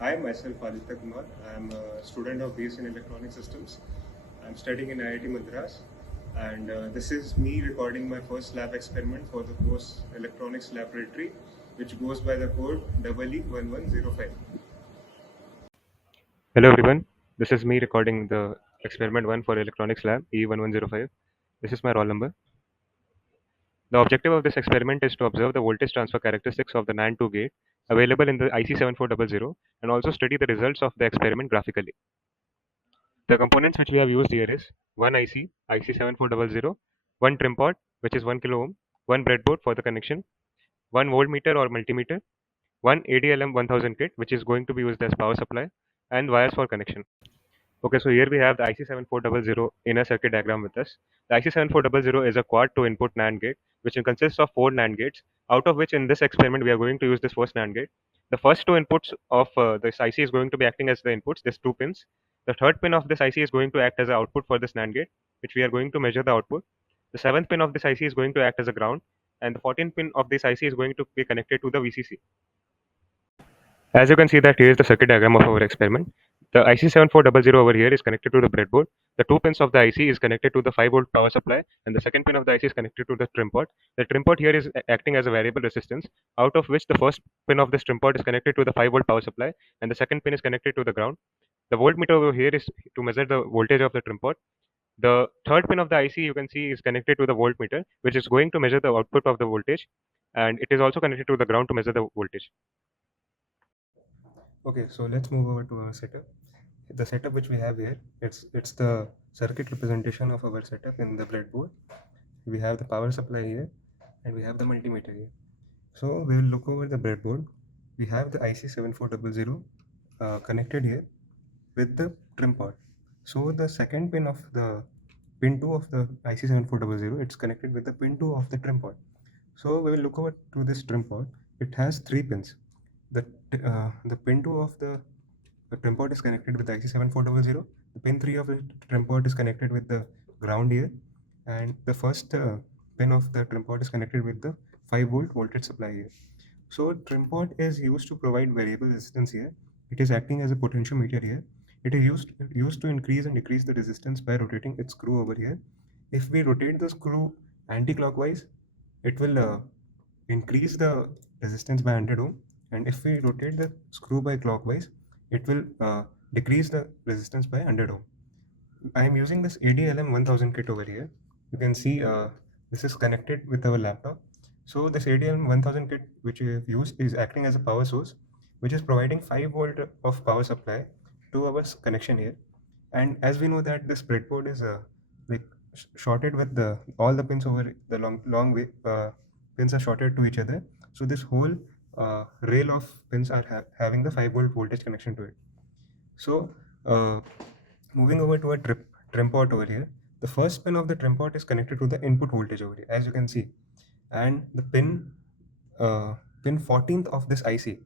I myself, Aditya Kumar, I am a student of BS in Electronic Systems. I am studying in IIT Madras, and this is me recording my first lab experiment for the course Electronics Laboratory, which goes by the code EE1105. Hello everyone, this is me recording the experiment 1 for Electronics Lab E1105. This is my roll number. The objective of this experiment is to observe the voltage transfer characteristics of the NAND 2 gate available in the IC7400 and also study the results of the experiment graphically. The components which we have used here is one IC, IC7400, one trim pot, which is 1 kilo ohm, one breadboard for the connection, one voltmeter or multimeter, one ADLM 1000 kit, which is going to be used as power supply, and wires for connection. Okay, so here we have the IC7400 inner circuit diagram with us. The IC7400 is a quad 2 input NAND gate, which consists of 4 NAND gates, out of which in this experiment we are going to use this first NAND gate. The first two inputs of this IC is going to be acting as the inputs, these two pins. The third pin of this IC is going to act as the output for this NAND gate, which we are going to measure the output. The seventh pin of this IC is going to act as a ground, and the 14th pin of this IC is going to be connected to the VCC. As you can see that here is the circuit diagram of our experiment. The IC7400 over here is connected to the breadboard. The two pins of the IC is connected to the 5-volt power supply, and the second pin of the IC is connected to the trim pot. The trim pot here is acting as a variable resistance, out of which the first pin of this trim pot is connected to the 5-volt power supply, and the second pin is connected to the ground. The voltmeter over here is to measure the voltage of the trim pot. The third pin of the IC you can see is connected to the voltmeter, which is going to measure the output of the voltage, and it is also connected to the ground to measure the voltage. Okay, so let's move over to our setup. The setup which we have here, it's the circuit representation of our setup in the breadboard. We have the power supply here, and we have the multimeter here. So we will look over the breadboard. We have the IC7400 connected here with the trim pot. So the second pin of the pin 2 of the IC7400, it's connected with the pin 2 of the trim pot. So we will look over to this trim pot. It has 3 pins. The pin 2 of the trim port is connected with the IC7400. The pin 3 of the trim port is connected with the ground here, and the first pin of the trim port is connected with the 5-volt voltage supply here. So trim port is used to provide variable resistance here. It is acting as a potentiometer here. It is used to increase and decrease the resistance by rotating its screw over here. If we rotate the screw anti-clockwise, it will increase the resistance by 100 ohm, and if we rotate the screw by clockwise, it will decrease the resistance by 100 ohm. I am using this ADLM 1000 kit over here. You can see this is connected with our laptop. So this ADLM 1000 kit which we have used is acting as a power source, which is providing 5 volt of power supply to our connection here. And as we know that this breadboard is like shorted with the all the pins over the long way pins are shorted to each other. So this whole rail of pins are having the 5-volt voltage connection to it. So moving over to a trim pot over here, the first pin of the trim pot is connected to the input voltage over here, as you can see, and the pin 14th of this IC,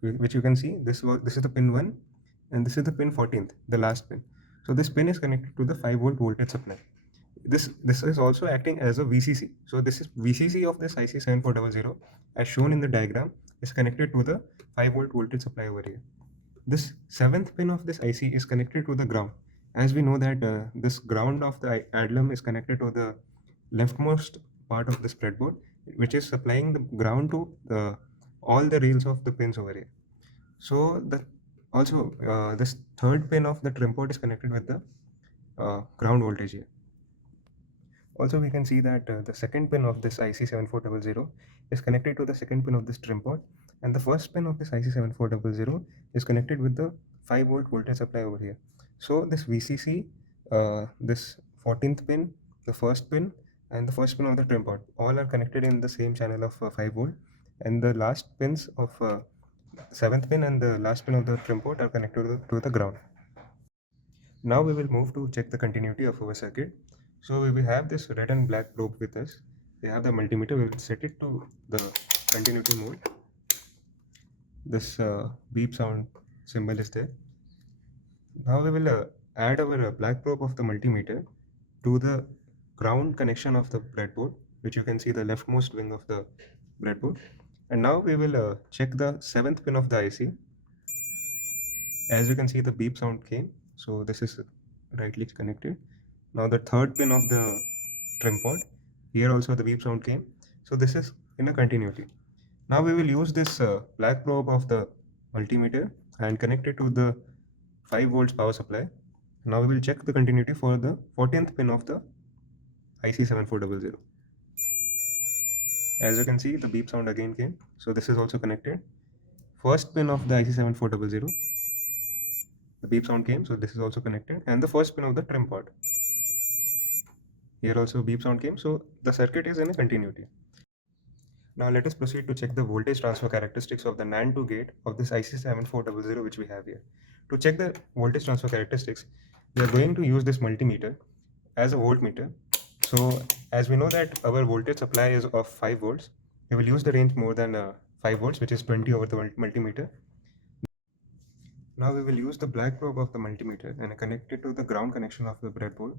which you can see, this is the pin 1, and this is the pin 14th, the last pin. So this pin is connected to the 5-volt voltage supply. This is also acting as a VCC. So this is VCC of this IC7400, as shown in the diagram, is connected to the 5-volt voltage supply over here. This 7th pin of this IC is connected to the ground. As we know that this ground of the ADLM is connected to the leftmost part of this breadboard, which is supplying the ground to all the rails of the pins over here. So this third pin of the trim port is connected with the ground voltage here. Also, we can see that the second pin of this IC7400 is connected to the second pin of this trim port, and the first pin of this IC7400 is connected with the 5-volt voltage supply over here. So this VCC, this 14th pin, the first pin, and the first pin of the trim port all are connected in the same channel of 5-volt, and the last pins of 7th pin and the last pin of the trim port are connected to the ground. Now we will move to check the continuity of our circuit. So we will have this red and black probe with us. We have the multimeter. We will set it to the continuity mode. This beep sound symbol is there. Now we will add our black probe of the multimeter to the ground connection of the breadboard, which you can see the leftmost wing of the breadboard. And now we will check the 7th pin of the IC. As you can see, the beep sound came. So this is rightly connected. Now the third pin of the trim pod, here also the beep sound came. So this is in a continuity. Now we will use this black probe of the multimeter and connect it to the 5 volts power supply. Now we will check the continuity for the 14th pin of the IC7400. As you can see, the beep sound again came. So this is also connected. First pin of the IC7400, the beep sound came. So this is also connected. And the first pin of the trim pod. Here also beep sound came. So the circuit is in a continuity. Now let us proceed to check the voltage transfer characteristics of the NAND 2 gate of this IC7400 which we have here. To check the voltage transfer characteristics, we are going to use this multimeter as a voltmeter. So as we know that our voltage supply is of 5 volts, we will use the range more than 5 volts, which is 20 over the multimeter. Now we will use the black probe of the multimeter and connect it to the ground connection of the breadboard.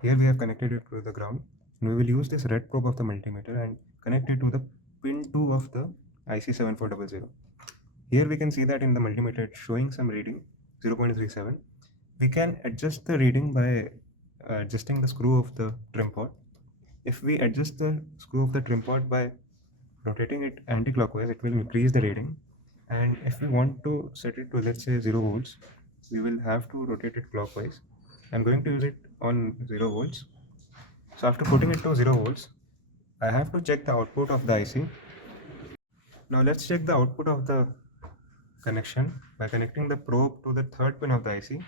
Here we have connected it to the ground. And we will use this red probe of the multimeter and connect it to the pin 2 of the IC7400. Here we can see that in the multimeter it's showing some reading 0.37. We can adjust the reading by adjusting the screw of the trim pod. If we adjust the screw of the trim pod by rotating it anti-clockwise, it will increase the reading. And if we want to set it to, let's say, 0 volts, we will have to rotate it clockwise. I'm going to use it on 0 volts. So after putting it to 0 volts, I have to check the output of the IC. Now let's check the output of the connection by connecting the probe to the third pin of the IC.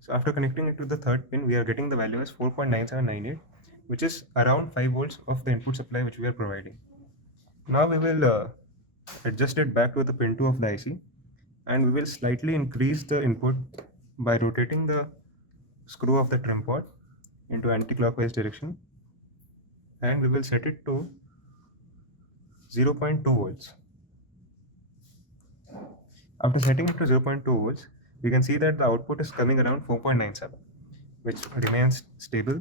So after connecting it to the third pin, we are getting the value as 4.9798, which is around 5 volts of the input supply which we are providing. Now we will adjust it back to the pin 2 of the IC, and we will slightly increase the input by rotating the screw of the trim pod into anti-clockwise direction, and we will set it to 0.2 volts. After setting it to 0.2 volts, we can see that the output is coming around 4.97, which remains stable.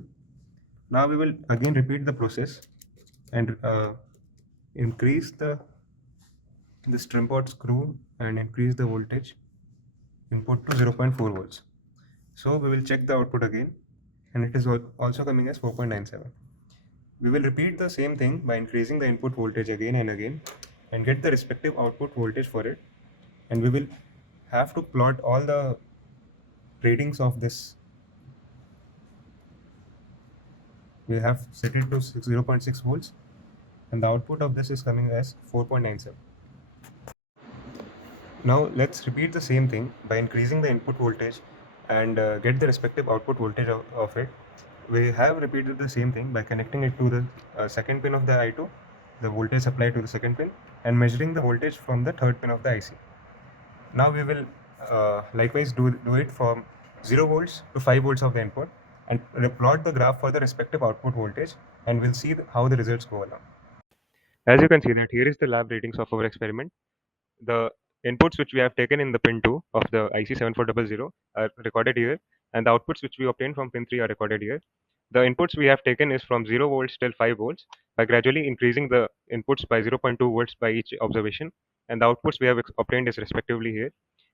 Now we will again repeat the process and increase this trim pod screw and increase the voltage input to 0.4 volts. So we will check the output again, and it is also coming as 4.97. We will repeat the same thing by increasing the input voltage again and again and get the respective output voltage for it. And we will have to plot all the readings of this. We have set it to 0.6 volts, and the output of this is coming as 4.97. Now let's repeat the same thing by increasing the input voltage and get the respective output voltage of it. We have repeated the same thing by connecting it to the second pin of the I2, the voltage supply to the second pin, and measuring the voltage from the third pin of the IC. Now we will likewise do it from 0 volts to 5 volts of the input and plot the graph for the respective output voltage, and we'll see how the results go along. As you can see that here is the lab readings of our experiment. The inputs which we have taken in the pin 2 of the IC7400 are recorded here, and the outputs which we obtained from pin 3 are recorded here. The inputs we have taken is from 0 volts till 5 volts by gradually increasing the inputs by 0.2 volts by each observation, and the outputs we have obtained is respectively here.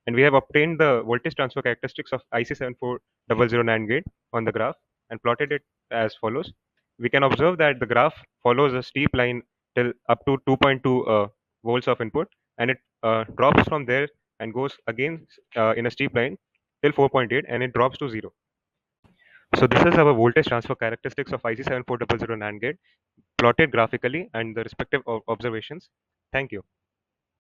And we have obtained the voltage transfer characteristics of IC7400 NAND gate on the graph and plotted it as follows. We can observe that the graph follows a steep line till up to 2.2 volts of input, and it drops from there and goes again in a steep line till 4.8, and it drops to 0. So this is our voltage transfer characteristics of IC7400 NAND gate plotted graphically and the respective observations. Thank you.